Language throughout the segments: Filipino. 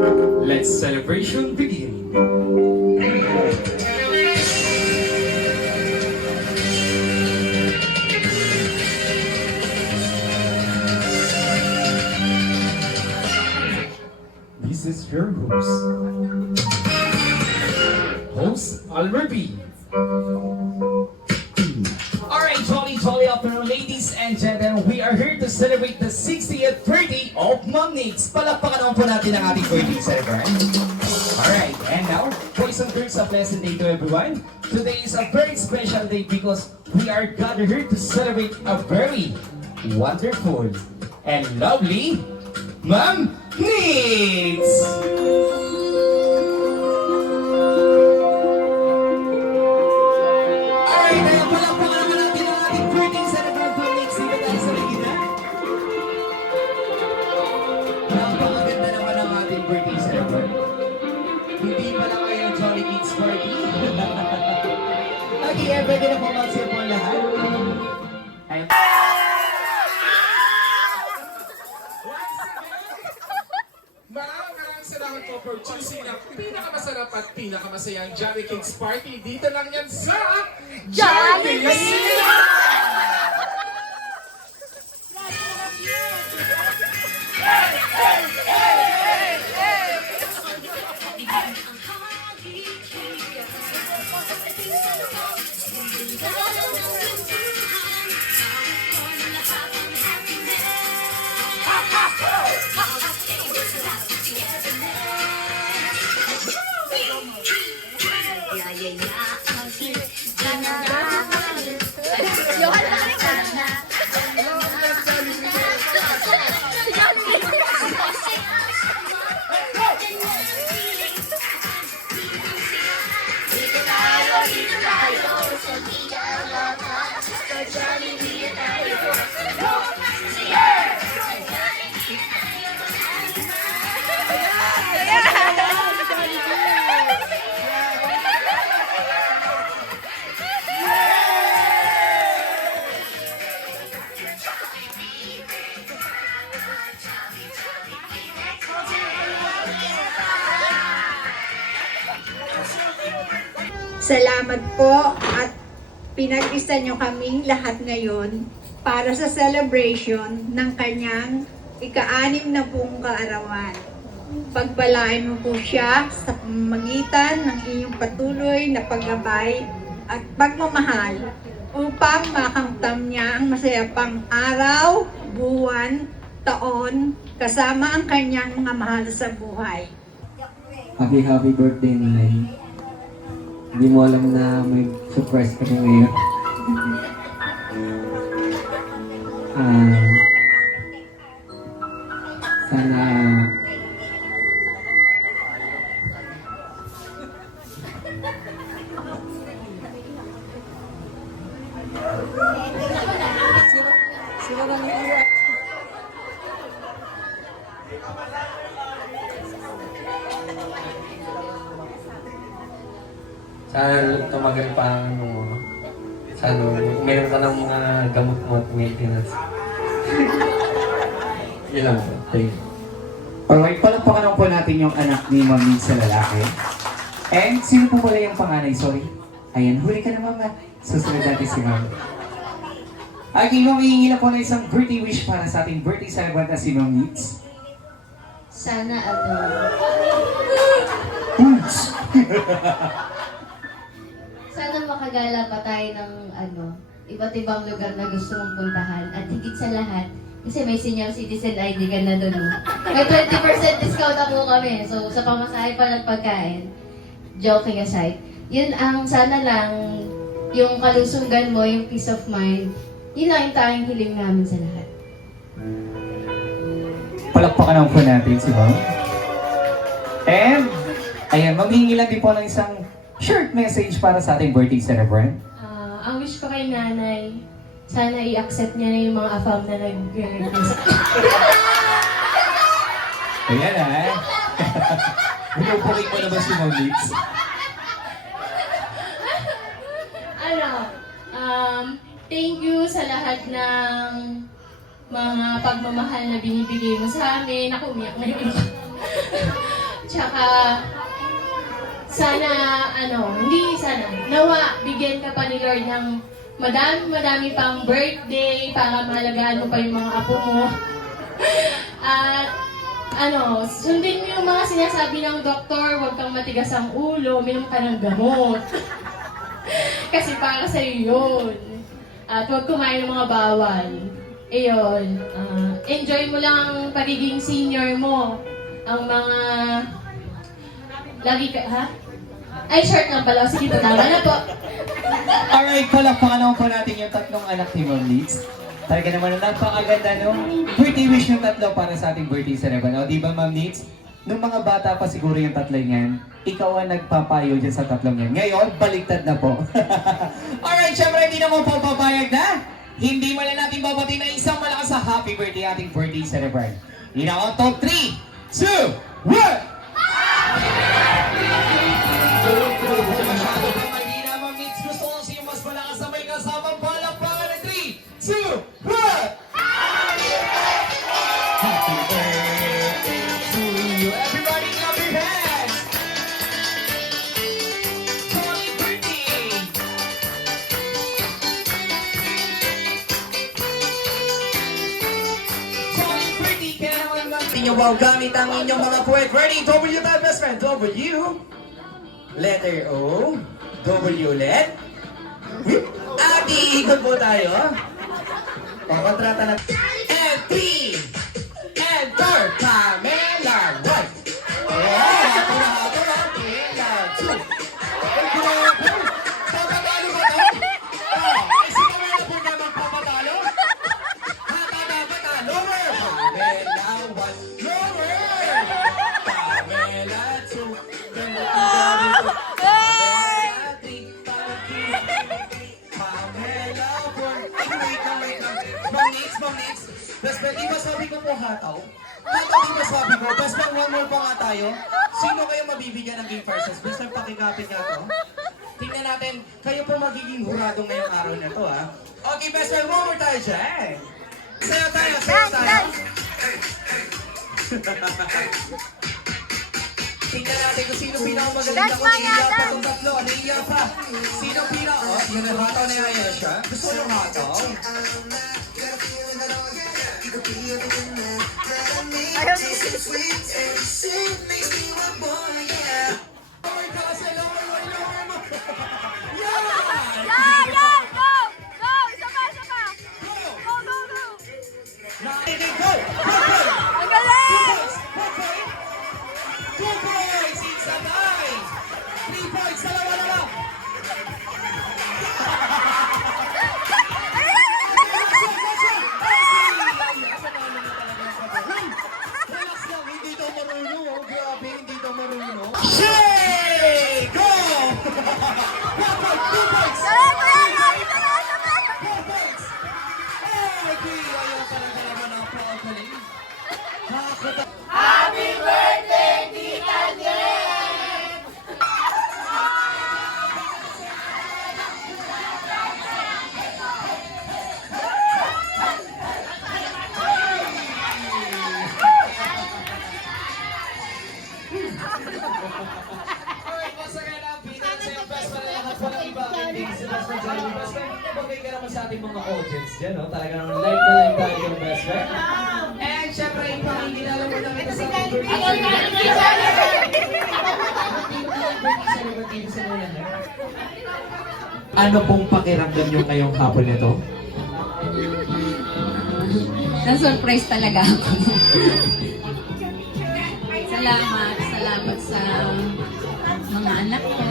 Let's celebration begin. This is your host Already. Alright, jolly afternoon, ladies and gentlemen. We are here to celebrate the 60th birthday of Ma'am Nix. Palakpakan naman po natin ang ating birthday celebrant. Alright, and now, boys and girls, a pleasant day to everyone. Today is a very special day because we are gathered here to celebrate a very wonderful and lovely Ma'am Nix! Hindi pa lang kayo Jolly Kids Party. Okay, pwede na po mag-share po lahat. Maraming salamat po for choosing ang pinakamasarap at pinakamasayang Jolly Kids Party. Dito lang yan sa Jolly Casino! Salamat po at pinag-isa nyo kaming lahat ngayon para sa celebration ng kanyang ika-6 na pong kaarawan. Pagpalain mo po siya sa pamamagitan ng inyong patuloy na paggabay at pagmamahal upang makamtam niya ang masaya pang araw, buwan, taon kasama ang kanyang mga mahal sa buhay. Happy birthday, Nay. Hindi mo alam na may surprise ka na ngayon. Sana sana tumagal pa ang sana meron ka ng mga gamot mo at maintenance. Yun lang po. Thank you. Alright, palakpakan naman po natin yung anak ni Ma'am Nix sa lalaki. And sino po pala yung panganay? Sorry. Ayan, huli ka na mama. Susunod natin si Ma'am. Okay, Ma'am, hihingi lang po na isang birthday wish para sa ating birthday celebrant na si Ma'am Nix. Sana Oops! sana makagala pa tayo ng iba't ibang lugar na gusto mong puntahan. At higit sa lahat, kasi may senior citizen ID ka na doon. May 20% discount na po kami. So, sa pamasahe pa ng pagkain, joking aside, yun ang sana lang, yung kalusugan mo, yung peace of mind, yun lang yung tanging hiling namin sa lahat. Palakpakan naman po natin si Ma'am. And, ayan, manghingi lang din po ng isang short message para sa ating birthday celebrant. Ang wish ko kay nanay, sana i-accept niya na yung mga afam na nag-request. Ayan Pinupuri mo na ba si Ma'am Nix? Thank you sa lahat ng mga pagmamahal na binibigay mo sa amin. Ako, umiyak na yun. Tsaka, sana, hindi sana, nawa, bigyan ka pa ni Lord ng madami pang birthday para mahalagaan mo pa yung mga apo mo. At, sundin mo yung mga sinasabi ng doktor, huwag kang matigas ang ulo, minom ka ng gamot. Kasi para sa'yo yun. At huwag kumain ng mga bawal. Ayun. Enjoy mo lang ang pagiging senior mo. Ang mga... Lagi ka... Ha? Ay, short lang pala. Sige, tama na po. Alright, palakpakan naman po natin yung tatlong anak ni Ma'am Leeds. Talaga naman napakaganda nung birthday wish yung tatlo para sa ating birthday celebration. O, di ba Ma'am Leeds? Nung mga bata pa siguro yung tatlo yan, ikaw ang nagpapayo dyan sa tatlong yan. Ngayon, baliktad na po. Alright, syempre hindi naman po papayag na. Hindi mo na natin babati na isang malakas sa happy birthday ating birthday celebrant. Yun ang top 3, 2, 1! Masyado pa mahina, Ma'am Leeds. Gusto ko siya mas malakas na may kasamang palakpakan ng 3, 2, 1! Happy birthday to you. Everybody clap your hands! Happy birthday! Happy birthday! Kaya naman natin yung wow gamit ang inyong mga puwet. Ready? W tayo, best friend. W. Letter O. W ulit. At iikot po tayo. Pakontrata na. And 3. And 4. Pamela 1. Oh, ito na. Pamela 2. Ay, grabe. Papatalo ba to? Oh, si Pamela po na magpapatalo? Papatalo. Lower. Pamela 1. Lower. Pamela 2. Pamela 3. Pamela 4. Wait lang. Ma'am Nix. Best friend, di ba sabi ko po hataw? Hataw, di ba sabi ko? Best friend, one more pa nga tayo. Sino kayo mabibigyan ng game versus? Best friend, pakikapit nga to. Tingnan natin, kayo po magiging hurado ngayong araw na to, ha? Okay, best friend, one more tayo dyan. Sayo tayo. Tingnan natin kung sino pinakamagaling ako. Naiiya pa itong tatlo. Naiiya pa. Sino pinaka... Oh, yun ang hataw na yan siya. Gusto mo yung hataw? Bagay ka naman sa ating mga audience dyan, no? Talaga naman live na live tayo yung best friend. And syempre, hindi na alam mo lang ito sa ating birthday celebrant. Ano pong pakiramdam nyo ngayong hapon nito? Na-surprise talaga ako. Salamat sa mga anak ko.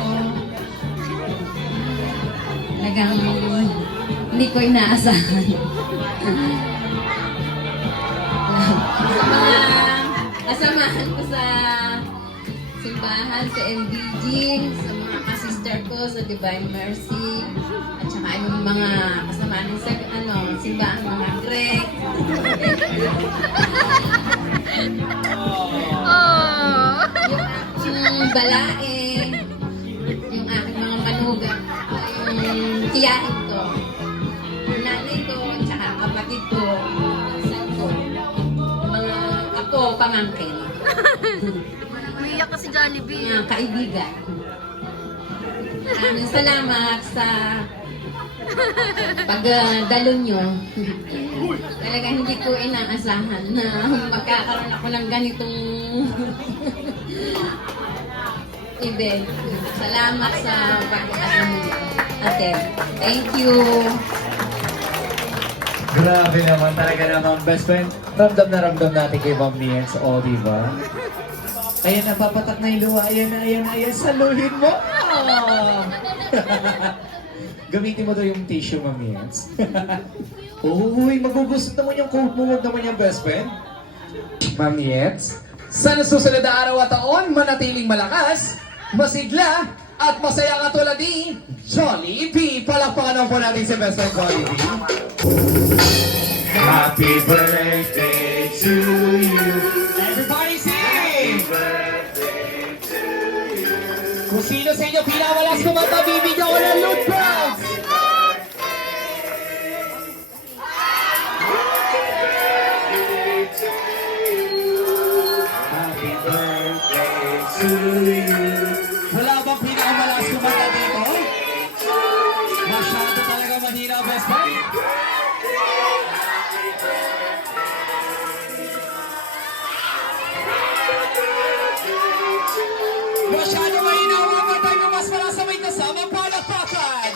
Talagang hindi ko inaasahan. Sa mga kasamahan ko sa simbahan, sa MBG, sa mga kasister ko sa Divine Mercy, at saka yung mga kasamahan sa simbahan, mga Greg. Yung balae, yung aking mga manugang, yung tiyahin ko, yung nanay ko, tsaka kapatid ko, yung mga ako, pamangkin. Umiiyak ka si Jollibee. mga kaibigan. Maraming salamat sa pagdalo nyo. Talaga hindi ko inaasahan na magkakaroon ako ng ganitong event. Salamat sa pag-attend. Thank you. Grabe naman talaga namang best friend. Ramdam na ramdam natin kay Ma'am Niels. O, di ba? Ayan na, papatak na yung luha. Ayan na, ayan na, ayan. Saluhin mo! Gamitin mo daw yung tissue, Ma'am Niels. Uy, magugusot naman yung coat mo. Huwag naman yung best friend. Ma'am Niels, sa nasusunod na araw at taon, manatiling malakas, masigla, at masaya katulad ni Jollibee. Palakpakan naman po natin si best friend Jollibee. Happy birthday to you. Everybody sing! Kung sino sa inyo pinakalas kumanta, bibigyan ko ng loot bags! Happy birthday to you. Wala bang pinakamalas kumanta dito? Masyado talaga mahina, best friend. Masyado mahina, umamatay mo mas malasaway kasama palakpakan.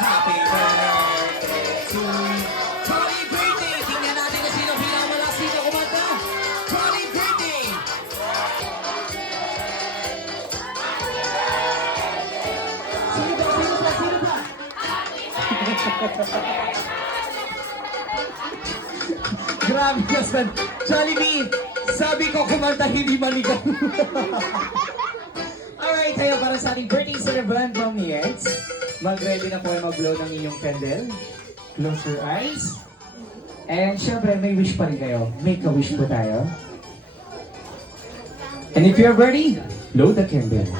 Happy birthday to you. Jolly birthday! Tingnan natin kung sino pinakamalas dito kumanta. Jolly birthday! Sino ba? Sino ba? Sino ba? Grabe, Justin. Jollibee, sabi ko kumanta hindi maligaw. Alright, tayo para sa ating birthday celebrant, Ma'am Niels. Mag-ready na po ay mag-blow ng inyong candle. Close your eyes. And syempre, may wish pa rin kayo. Make a wish po tayo. And if you're ready, blow the candle.